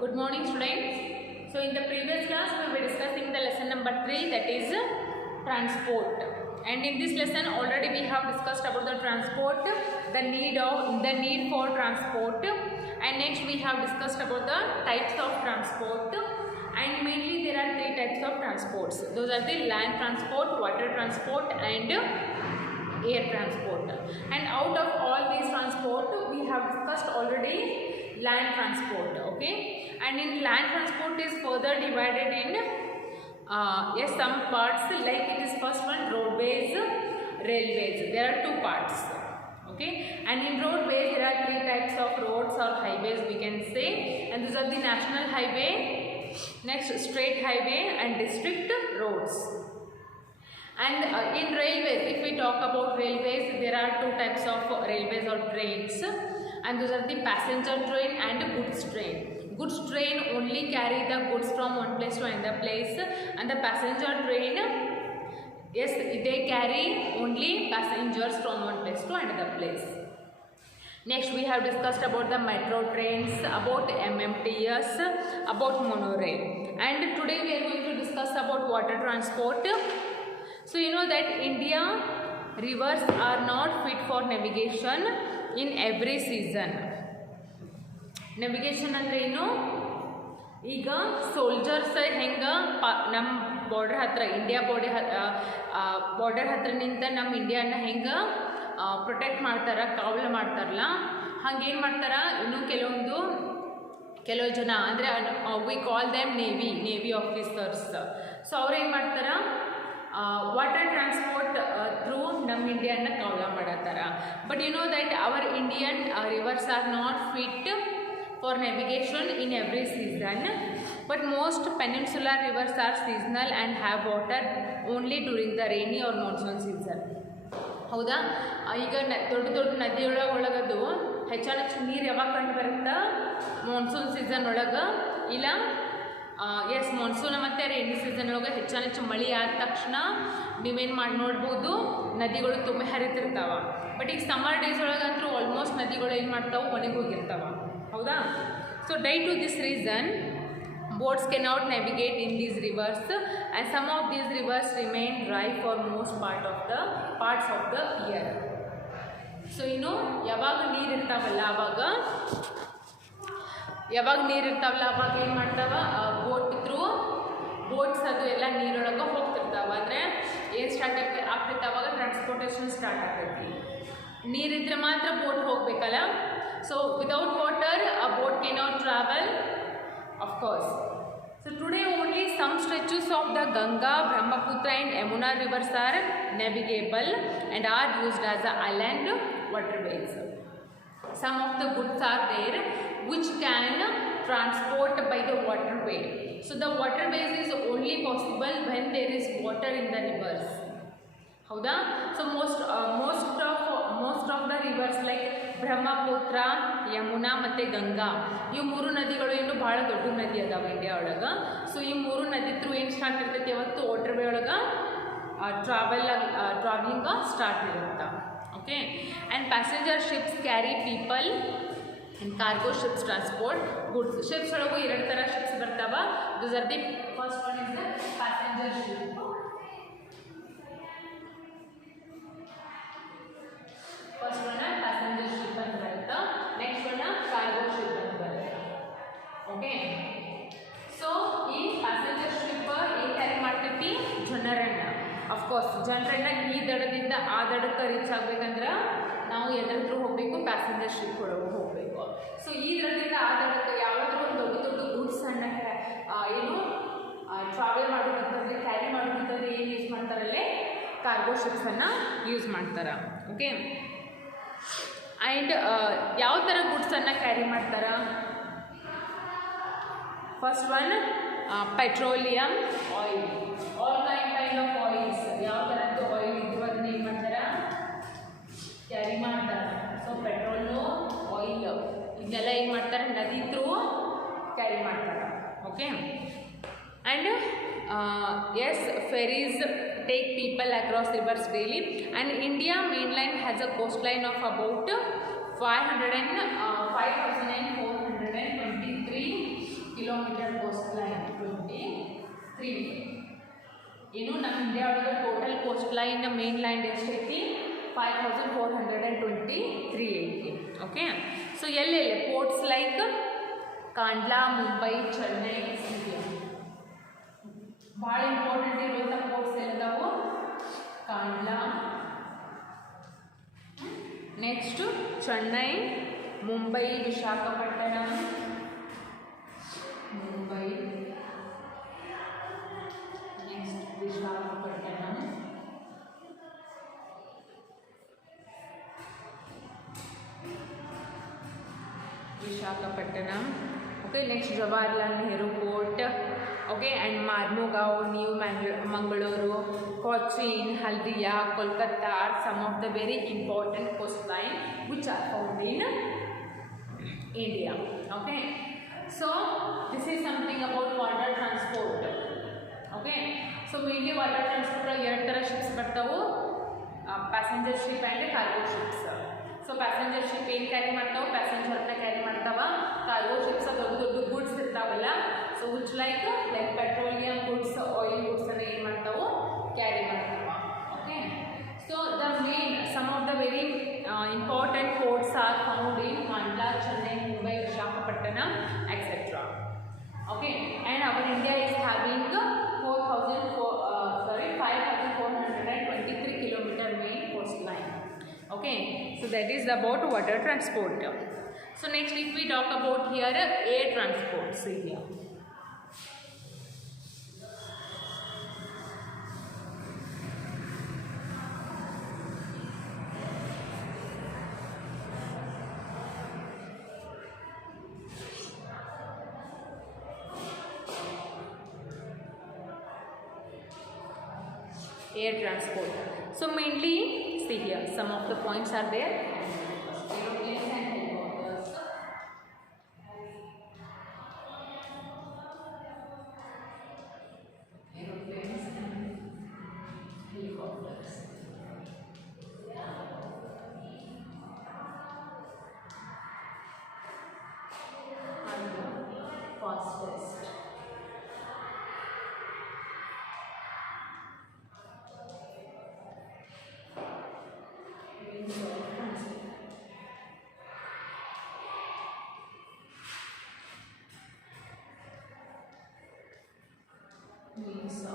Good morning, students. So in the previous class we were discussing the lesson number 3, that is transport. And in this lesson already we have discussed about the transport, the need for transport, and next we have discussed about the types of transport. And mainly there are 3 types of transports. Those are the land transport, water transport, and air transport. And out of all these transport we have discussed already land transport. Okay, and in land transport is further divided in some parts, like it is first one roadways, railways. There are 2 parts. Okay, and in roadways there are 3 types of roads or highways we can say, and those are the national highway, next state highway, and district roads. And in railways, if we talk about railways, there are 2 types of railways or trains, and those are the passenger train and goods train. Goods train only carry the goods from one place to another place, and the passenger train, yes, they carry only passengers from one place to another place. Next we have discussed about the metro trains, about MMTS, about monorail, and today we are going to discuss about water transport. So you know that India rivers are not fit for navigation in every season. Navigation ಅಂದ್ರೆ ಏನು? ಈಗ ಸೋಲ್ಜರ್ಸ್ ಹೆಂಗ ನಮ್ಮ ಬಾರ್ಡರ್ ಹತ್ರ, India border ಹತ್ರ ನಿಂತ ನಮ್ಮ ಇಂಡಿಯಾನ ಹೆಂಗ ಪ್ರೊಟೆಕ್ಟ್ ಮಾಡ್ತಾರ, ಕಾವಲು ಮಾಡ್ತಾರಲ್ಲ, ಹಂಗೇನು ಮಾಡ್ತಾರ, ಇನ್ನೂ ಕೆಲವು ಜನ ಅಂದರೆ we call them navy officers. So ಅವ್ರೇನು ಮಾಡ್ತಾರ, ವಾಟರ್ ಟ್ರಾನ್ಸ್ಪೋರ್ಟ್ ಥ್ರೂ ನಮ್ಮ ಇಂಡಿಯಾನ ಕಾವಲ ಮಾಡತ್ತಾರ. But you know that our Indian rivers are not fit for navigation in every season, but most peninsular rivers are seasonal and have water only during the rainy or monsoon season. ಹೌದಾ? ಈಗ ದೊಡ್ಡ ನದಿಯೊಳಗದು ಹೆಚ್ಚು ನೀರು ಯಾವಾಗ ಕಂಡು ಬರುತ್ತಾ? Monsoon season ಒಳಗೆ, ಇಲ್ಲ ಎಸ್ ಮಾನ್ಸೂನ್ ಮತ್ತು ರೈನಿ ಸೀಸನ್ ಒಳಗೆ ಹೆಚ್ಚು ಮಳೆ ಆದ ತಕ್ಷಣ ನೀವೇನು ನೋಡ್ಬೋದು, ನದಿಗಳು ತುಂಬ ಹರಿತಿರ್ತಾವ. ಬಟ್ ಈಗ ಸಮ್ಮರ್ ಡೇಸ್ ಒಳಗಂತೂ ಆಲ್ಮೋಸ್ಟ್ ನದಿಗಳು ಏನು ಮಾಡ್ತಾವೆ, ಒಣಗಿ ಹೋಗಿರ್ತಾವ. ಹೌದಾ? So due to this reason boats cannot navigate in these rivers, and some of these rivers remain dry for most parts of the year. So ಇನ್ನು ಯಾವಾಗ ನೀರು ಇರ್ತಾವಲ್ಲ ಅವಾಗ ಏನು ಮಾಡ್ತಾವ, ಬೋಟ್ಸ್ ಅದು ಎಲ್ಲ ನೀರೊಳಗೆ ಹೋಗ್ತಿರ್ತಾವೆ. ಅಂದರೆ ಏನು ಸ್ಟಾರ್ಟ್ ಆಗ್ತೈತೆ ಅವಾಗ ಟ್ರಾನ್ಸ್ಪೋರ್ಟೇಷನ್ ಸ್ಟಾರ್ಟ್ ಆಗ್ತೈತಿ. ನೀರಿದ್ರೆ ಮಾತ್ರ ಬೋಟ್ ಹೋಗಬೇಕಲ್ಲ. So without water a boat cannot travel, of course. So today only some stretches of the Ganga, Brahmaputra and Yamuna rivers are navigable and are used as island waterways. Some of the goods are there which can transport by the waterway. So the waterways is only possible when there is water in the rivers. ಹೌದಾ? So most of the rivers like Brahmaputra, Yamuna ಮತ್ತು ಗಂಗಾ, ಇವು 3 ನದಿಗಳು ಏನು ಭಾಳ ದೊಡ್ಡ ನದಿ ಅದಾವೆ ಇಂಡಿಯಾ ಒಳಗೆ. ಸೊ ಈ 3 ನದಿ ಥ್ರೂ ಏನು ಸ್ಟಾರ್ಟ್ ಇರ್ತೈತಿ, ಯಾವತ್ತು ವಾಟರ್ ವೇ ಒಳಗೆ ಟ್ರಾವೆಲಿಂಗ್ ಸ್ಟಾರ್ಟ್ ಇರುತ್ತೆ. Okay, and passenger ships carry people and cargo ships transport goods. Ships ಒಳಗೂ 2 ಥರ ಶಿಪ್ಸ್ ಬರ್ತಾವ. Those are the first one is the passenger ship. First one passenger ship ಅಂತ ಬರುತ್ತೆ, ನೆಕ್ಸ್ಟ್ ಒನ್ ಕಾರ್ಗೋ ಶಿಪ್ ಅಂತ ಬರುತ್ತೆ. Okay, so ಈ passenger ship ಏನು ಕ್ಯಾರಿ ಮಾಡ್ತೈತಿ, ಜನರನ್ನ, ಅಫ್ಕೋರ್ಸ್ ಜನರನ್ನ ಈ ದಡದಿಂದ ಆ ದಡಕ್ಕೆ ರೀಚ್ ಆಗ್ಬೇಕಂದ್ರೆ ನಾವು ಎದ್ರ ಥ್ರೂ ಹೋಗಬೇಕು, ಪ್ಯಾಸೆಂಜರ್ ಶಿಪ್ ಒಳಗೆ ಹೋಗಬೇಕು. ಸೊ ಈ ದಡದಿಂದ ಆ ದಡಕ್ಕೆ ಯಾವುದಾದ್ರೂ ಒಂದು ದೊಡ್ಡ ಗೂಡ್ಸ್ ಅನ್ನ ಏನು ಟ್ರಾವೆಲ್ ಮಾಡೋದಂಥದ್ದು, ಕ್ಯಾರಿ ಮಾಡೋದಂಥದ್ದು ಏನು ಯೂಸ್ ಮಾಡ್ತಾರಲ್ಲೇ, ಕಾರ್ಗೋ ಶಿಪ್ಸನ್ನು ಯೂಸ್ ಮಾಡ್ತಾರೆ. ಓಕೆ, ಆ್ಯಂಡ್ ಯಾವ ಥರ ಗುಡ್ಸನ್ನು ಕ್ಯಾರಿ ಮಾಡ್ತಾರೆ? First one petroleum oil, all kind of oils. ಯಾವ ಥರದ್ದು ಆಯಿಲ್ ಇದ್ದು ಅದನ್ನ ಏನು ಮಾಡ್ತಾರೆ, ಕ್ಯಾರಿ ಮಾಡ್ತಾರೆ. ಸೊ ಪೆಟ್ರೋಲು, ಆಯಿಲ್ ಇದನ್ನೆಲ್ಲ ಏನು ಮಾಡ್ತಾರೆ, ನದಿ ಥ್ರೂ ಕ್ಯಾರಿ ಮಾಡ್ತಾರೆ. Okay, and yes, ferries take people across rivers daily, and India mainland has a coastline of about 5,423 ಏನು ನಮ್ಮ ಇಂಡಿಯಾ ಒಳಗೆ total coast line main land ಎಷ್ಟೈತಿ 5423 ಐತಿ. ಓಕೆ, ಸೊ ಎಲ್ಲೆಲ್ಲಿ ಪೋರ್ಟ್ಸ್ ಲೈಕ್ ಕಾಂಡ್ಲಾ, ಮುಂಬೈ, ಚೆನ್ನೈ, ಭಾಳ ಇಂಪಾರ್ಟೆಂಟ್ ಇರುವಂಥ ಪೋರ್ಟ್ಸ್ ಎಲ್ಲದಾವು Kandla, next Chennai, Mumbai, Visakhapatnam, Mumbai, next Visakhapatnam, Visakhapatnam. Okay, next Jawaharlal Nehru Port. Okay, and Marmugao, New Mangaluru, Cochin, Haldia, Kolkata are some of the very important coastline which are found in India. Okay, so this is something about water transport. Okay, so mainly water transport ಎರಡು ಥರ ships ಬರ್ತಾವು, passenger ship and cargo ships. So passenger ship ಏನು carry ಮಾಡ್ತಾವೆ, ಪ್ಯಾಸೆಂಜರ್ನ carry ಮಾಡ್ತಾವ. Cargo ships ದೊಡ್ಡ ದೊಡ್ಡ goods ಇರ್ತಾವಲ್ಲ, so which like petroleum goods, oil goods ಅನ್ನ ಏನು ಮಾಡ್ತಾವೆ, ಕ್ಯಾರಿ ಮಾಡ್ತಾವ. Okay, so the main some of the very important ports are found in Kandla, Chennai, Mumbai, Visakhapatnam etcetera. Okay, and our India is having 5423 kilometer main coastline. Okay, so that is about water transport. So next, if we talk about here air transport, see here. Air transport. So mainly, see here, some of the points are there. Aeroplanes and helicopters. Aeroplanes and helicopters. And the fastest. Means of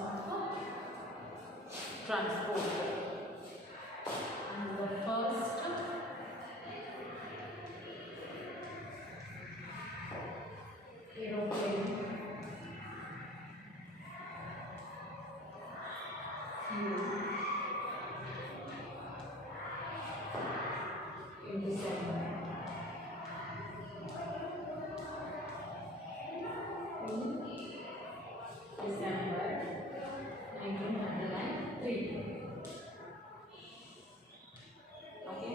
transport. And the first aeroplane, in December. December 1903. Okay,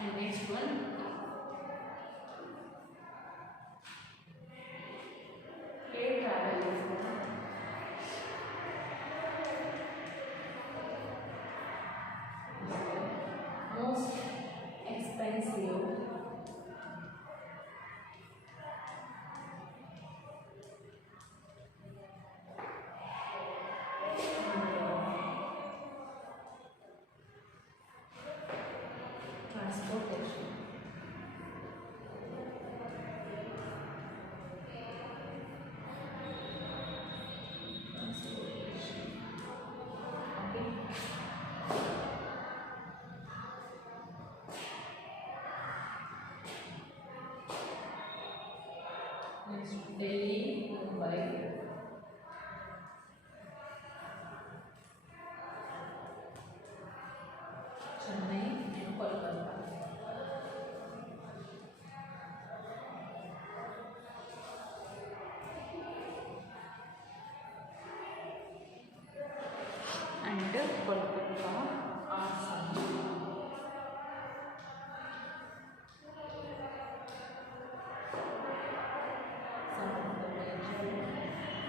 and next one, air travel. Most expensive transportation. Okay. Next, Delhi, Mumbai, Chennai and Kolkata. And Kolkata are some of the major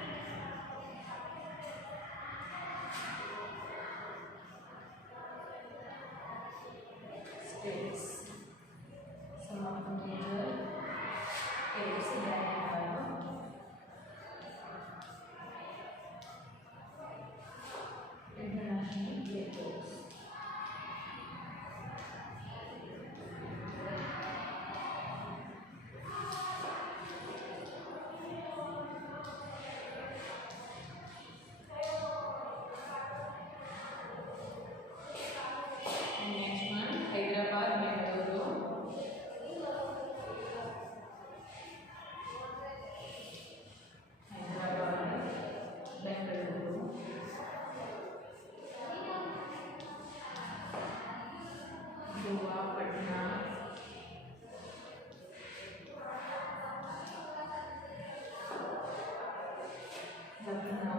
Lucknow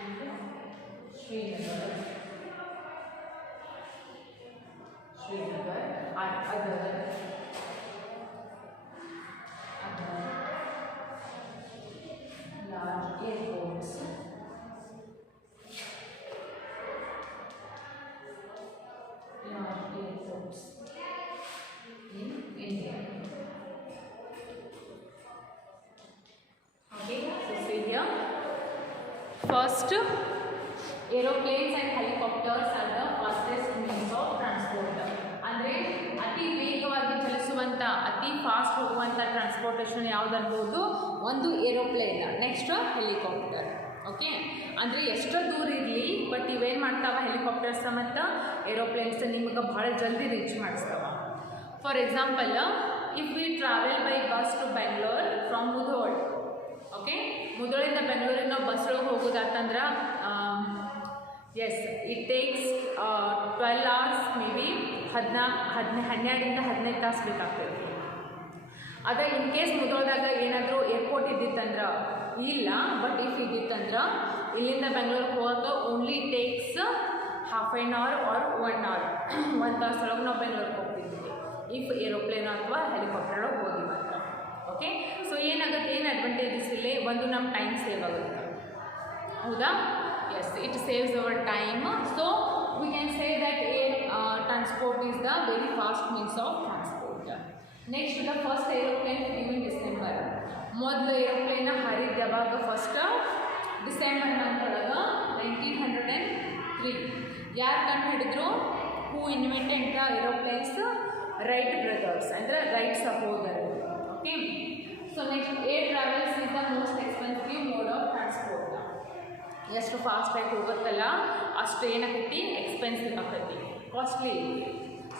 and Srinagar are other large airports in India. Okay, so see here, first, aeroplanes and helicopters are the fastest means of transport. ಅಂದರೆ ಅತಿ ವೇಗವಾಗಿ ಚಲಿಸುವಂಥ ಅತಿ ಫಾಸ್ಟ್ ಹೋಗುವಂಥ ಟ್ರಾನ್ಸ್ಪೋರ್ಟೇಷನ್ ಯಾವುದನ್ಬೋದು, ಒಂದು aeroplane, next helicopter. Okay, ಅಂದರೆ ಎಷ್ಟೋ ದೂರ ಇರಲಿ, ಬಟ್ ಇವೇನು ಮಾಡ್ತಾವ, ಹೆಲಿಕಾಪ್ಟರ್ಸ್ ಮತ್ತು ಏರೋಪ್ಲೇನ್ಸ್ ನಿಮ್ಗೆ ಭಾಳ ಜಲ್ದಿ ರೀಚ್ ಮಾಡಿಸ್ತಾವ. For example, if we travel by bus to Bengaluru from Mudhol, okay, ಮುಧೋಳಿಂದ ಬೆಂಗಳೂರಿಗೆ ನಾವು ಬಸ್ ಒಳಗೆ ಹೋಗೋದಾತಂದ್ರೆ yes it takes 12 hours, may be 12ರಿಂದ 15 ತಾಸು ಬೇಕಾಗ್ತದೆ. ಅದೇ ಇನ್ ಕೇಸ್ ಮುಧೋಳದಾಗ ಏನಾದರೂ ಏರ್ಪೋರ್ಟ್ ಇದ್ದಿತ್ತಂದ್ರೆ ಇಲ್ಲ, ಬಟ್ ಇಫ್ ಇದ್ದಿತ್ತಂದ್ರೆ ಇಲ್ಲಿಂದ ಬೆಂಗಳೂರಿಗೆ ಹೋಗೋಕೆ only takes half an hour or 1 hour, 1 ತಾಸೊಳಗೆ ನಾವು ಬೆಂಗಳೂರಿಗೆ ಹೋಗ್ತಿದ್ವಿ ಇಫ್ ಏರೋಪ್ಲೇನ್ ಅಥವಾ ಹೆಲಿಕಾಪ್ಟರ್ ಒಳಗೆ ಹೋಗಿ ಮಾತ್ರ. ಓಕೆ, ಸೊ ಏನಾಗುತ್ತೆ, ಏನು ಅಡ್ವಾಂಟೇಜಸ್ ಇಲ್ಲಿ, ಒಂದು ನಮ್ಮ ಟೈಮ್ ಸೇವ್ ಆಗುತ್ತೆ, ಹೌದಾ? Yes, it saves our time. So we can say that air transport is the very fast means of transport. Next, the first aeroplane flew in December. ಮೊದಲು ಏರೋಪ್ಲೇನ ಹಾರಿದ್ದು ಯಾವಾಗ, ಫಸ್ಟ್ ಡಿಸೆಂಬರ್ ಮಂತೊಳಗೆ 1903. ಯಾರು ಕಂಡು ಹಿಡಿದ್ರು, who invented the aeroplanes? Wright brothers, ಅಂದರೆ Wright ಸಹೋದರರು. Okay, so next, air travels is the most expensive mode of transport. ಎಷ್ಟು ಫಾಸ್ಟಾಗಿ ಹೋಗುತ್ತಲ್ಲ ಅಷ್ಟು ಏನಾಗ್ತೈತಿ, ಎಕ್ಸ್ಪೆನ್ಸಿವ್ ಆಗ್ತೈತಿ, ಕಾಸ್ಟ್ಲಿ.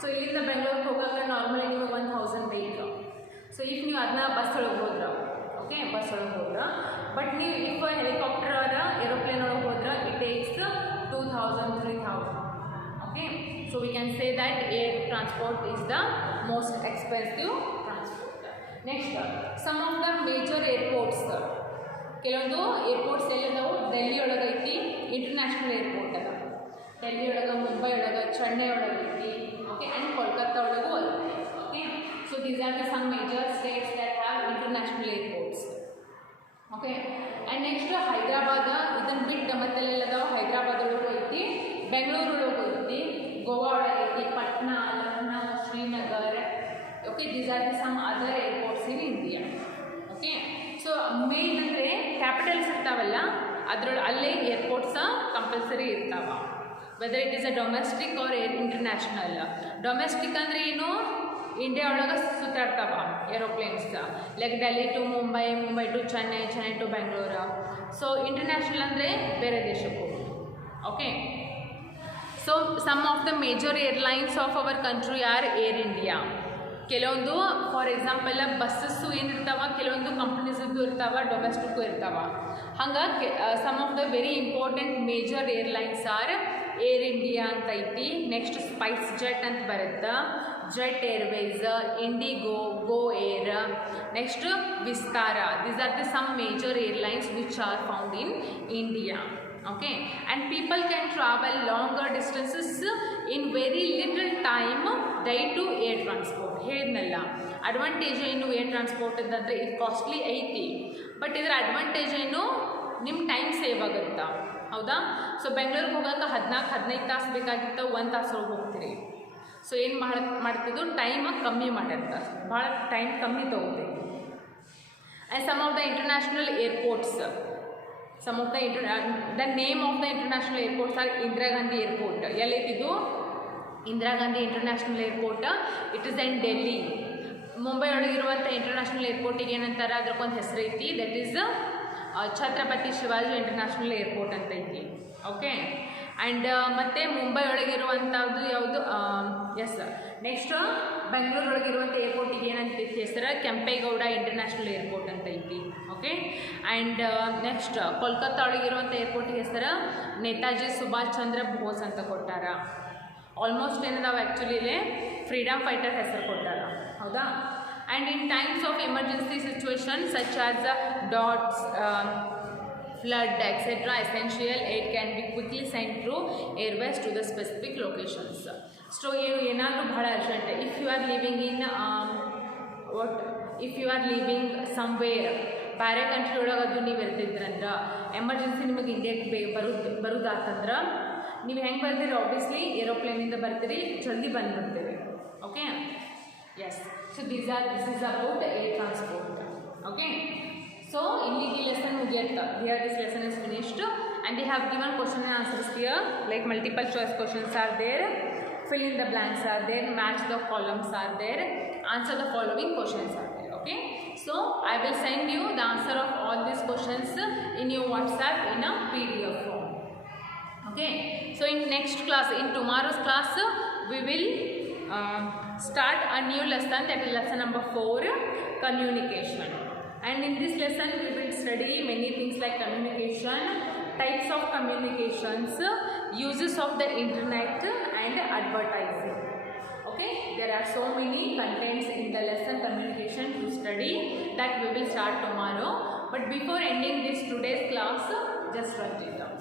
ಸೊ ಇಲ್ಲಿಂದ ಬೆಂಗಳೂರಿಗೆ ಹೋಗೋಕೆ ನಾರ್ಮಲಿ ನಿಮಗೆ 1000 ಬೇಕು. ಸೊ ಇಫ್ ನೀವು ಅದನ್ನ ಬಸ್ ಒಳಗೆ ಹೋದ್ರೆ, ಓಕೆ, ಬಸ್ ಒಳಗೆ ಹೋದ್ರೆ, ಬಟ್ ನೀವು ಇಫ್ ಹೆಲಿಕಾಪ್ಟರ್ ಆರ ಏರೋಪ್ಲೇನ್ ಒಳಗೆ ಹೋದ್ರೆ it takes 2000, 3000. Okay, so we can say that air transport is the most expensive transport. Next, some of the major airports. ಕೆಲವೊಂದು ಏರ್ಪೋರ್ಟ್ಸ್ ಎಲ್ಲದವು, ಡೆಲ್ಲಿ ಒಳಗೆ ಐತಿ ಇಂಟರ್ನ್ಯಾಷನಲ್ ಏರ್ಪೋರ್ಟ್ ಅದ, ಡೆಲ್ಲಿ ಒಳಗೆ, ಮುಂಬೈ ಒಳಗೆ, ಚೆನ್ನೈ ಒಳಗೆ ಐತಿ. ಓಕೆ, ಆ್ಯಂಡ್ ಕೋಲ್ಕತ್ತಾ ಒಳಗೂ ಐತಿ. Okay, so these are the some major states that have international airports. Okay, and next Hyderabad, ಇದನ್ನು ಬಿಟ್ಟು ಮತ್ತೆಲ್ಲದವ, ಹೈದ್ರಾಬಾದ್ ಒಳಗೂ ಐತಿ, ಬೆಂಗಳೂರು ಒಳಗೂ ಐತಿ, ಗೋವಾ ಒಳಗೆ ಐತಿ, Patna, Lucknow, Srinagar. Okay, these are the some other airports in India. Okay, so main ಅಂದರೆ ಕ್ಯಾಪಿಟಲ್ಸ್ ಇರ್ತಾವಲ್ಲ ಅದರೊಳಗೆ ಅಲ್ಲೇ ಏರ್ಪೋರ್ಟ್ಸ ಕಂಪಲ್ಸರಿ ಇರ್ತಾವ, whether it is a domestic or international. Domestic ಅಂದರೆ ಏನು, ಇಂಡಿಯಾ ಒಳಗೆ ಸುತ್ತಾಡ್ತಾವ aeroplanes, like Delhi to Mumbai, Mumbai to Chennai, Chennai to Bengaluru. So international ಅಂದರೆ ಬೇರೆ ದೇಶಕ್ಕೂ. Okay, so some of the major airlines of our country are Air India. ಕೆಲವೊಂದು for example buses ಏನಿರ್ತಾವ, ಕೆಲವೊಂದು ಕಂಪ್ನೀಸಿದ್ದು ಇರ್ತಾವ, ಡೊಮೆಸ್ಟಿಕ್ಕು ಇರ್ತಾವ. ಹಂಗೆ some of the very important major airlines are Air India ಅಂತ ಐತಿ, ನೆಕ್ಸ್ಟ್ ಸ್ಪೈಸ್ ಜೆಟ್ ಅಂತ ಬರುತ್ತೆ, Jet Airways, IndiGo, GoAir, next Vistara. These are the some major airlines which are found in India. Okay, and people can travel longer distances in very little time due to air transport. ಹೇಳಿದ್ನಲ್ಲ, ಅಡ್ವಾಂಟೇಜ್ ಏನು air transport ಅಂತಂದರೆ ಇದು ಕಾಸ್ಟ್ಲಿ ಐತಿ, ಬಟ್ ಇದರ ಅಡ್ವಾಂಟೇಜ್ ಏನು, ನಿಮ್ಮ time save ಆಗುತ್ತಾ, ಹೌದಾ? ಸೊ ಬೆಂಗಳೂರಿಗೆ ಹೋಗೋಕೆ 14-15 ತಾಸು ಬೇಕಾಗಿತ್ತು, 1 ತಾಸೊಳಗೆ ಹೋಗ್ತೀರಿ. ಸೊ ಏನು ಮಾಡ್ತಿದ್ದು, ಟೈಮ್ ಕಮ್ಮಿ ಮಾಡಿರ್ತಾರೆ, ಭಾಳ ಟೈಮ್ ಕಮ್ಮಿ ತೊಗೋತೀವಿ. And some of the international airports, some of the name of the international airports are Indira Gandhi Airport. ಎಲ್ಲೈತಿದು Indira Gandhi international airport, it is in Delhi. Mumbai ಒಳಗಿರುವಂಥ ಇಂಟರ್ನ್ಯಾಷನಲ್ ಏರ್ಪೋರ್ಟಿಗೆ ಏನಂತಾರೆ, ಅದಕ್ಕೊಂದು ಹೆಸರು ಐತಿ, that is Chhatrapati Shivaji international airport ಅಂತ ಐತಿ. ಓಕೆ, ಆ್ಯಂಡ್ ಮತ್ತು ಮುಂಬೈ ಒಳಗಿರುವಂಥದ್ದು ಯಾವುದು, ಎಸ್. ನೆಕ್ಸ್ಟ್ ಬೆಂಗಳೂರು ಒಳಗಿರುವಂಥ ಏರ್ಪೋರ್ಟಿಗೆ ಏನಂತ ಹೆಸರು, ಕೆಂಪೇಗೌಡ ಇಂಟರ್ನ್ಯಾಷನಲ್ ಏರ್ಪೋರ್ಟ್ ಅಂತ ಐತಿ. ಓಕೆ, ಆ್ಯಂಡ್ ನೆಕ್ಸ್ಟ್ ಕೋಲ್ಕತ್ತಾ ಒಳಗಿರುವಂಥ ಏರ್ಪೋರ್ಟಿಗೆ ಹೆಸರು ನೇತಾಜಿ ಸುಭಾಷ್ ಚಂದ್ರ ಬೋಸ್ ಅಂತ ಕೊಟ್ಟಾರ. ಆಲ್ಮೋಸ್ಟ್ ಏನದಾವೆ ಆ್ಯಕ್ಚುಲಿ ಇಲ್ಲಿ ಫ್ರೀಡಮ್ ಫೈಟರ್ ಹೆಸರು ಕೊಟ್ಟಾರ, ಹೌದಾ? And in times of emergency situations such as droughts, flood, etc., essential aid can be quickly sent through airways to the specific locations. So ಏನಾದರೂ ಬಹಳ urgent, if you are living in if you are living somewhere, ಬೇರೆ country ಒಳಗೆ ಅದು ನೀವು ಇರ್ತಿದ್ರಂದ್ರೆ ಎಮರ್ಜೆನ್ಸಿ ನಿಮಗೆ ಇಂಡಿಯಾಕ್ಕೆ ಬರೋದಾತಂದ್ರೆ ನೀವು ಹೆಂಗೆ ಬರ್ತೀರಿ? ಆಬ್ವಿಯಸ್ಲಿ ಏರೋಪ್ಲೇನಿಂದ ಬರ್ತೀರಿ, ಜಲ್ದಿ ಬಂದುಬಿಡ್ತೀರಿ. Okay, yes. So this is about air transport. Okay, so ಇಲ್ಲಿ lesson ಮುಗಿಯುತ್ತೆ. Here this lesson is finished and they have given question and answers here, like multiple choice questions are there, fill in the blanks are there, match the columns are there, answer the following questions are there. Okay, so I will send you the answer of all these questions in your WhatsApp in a PDF form. Okay, so in next class, in tomorrow's class, we will start a new lesson, that is lesson number 4, communication. And in this lesson we will study many things like communication, types of communications, uses of the internet and advertising. Okay, there are so many contents in the lesson communication to study that we will start tomorrow. But before ending this today's class, just write it down.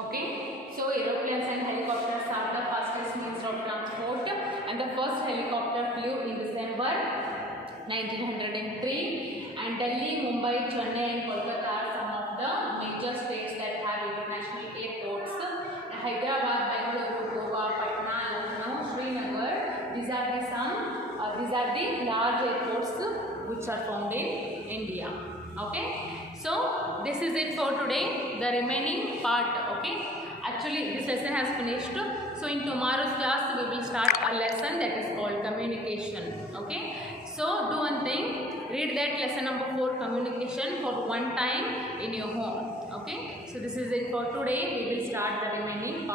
Okay, so aeroplanes and helicopters are the fastest means of transport, and the first helicopter flew in December 1903. And Delhi, Mumbai, Chennai and Kolkata are some of the major states that have international airports. Hyderabad, Bangalore, Goa, Patna, Lucknow, Srinagar, these are the large airports which are found in India. Okay, so this is it for today, the remaining part. Okay, actually this lesson has finished, so in tomorrow's class we will start a lesson that is called communication. Okay, so do one thing, read that lesson number 4, communication, for one time in your home. Okay, so this is it for today. We will start the remaining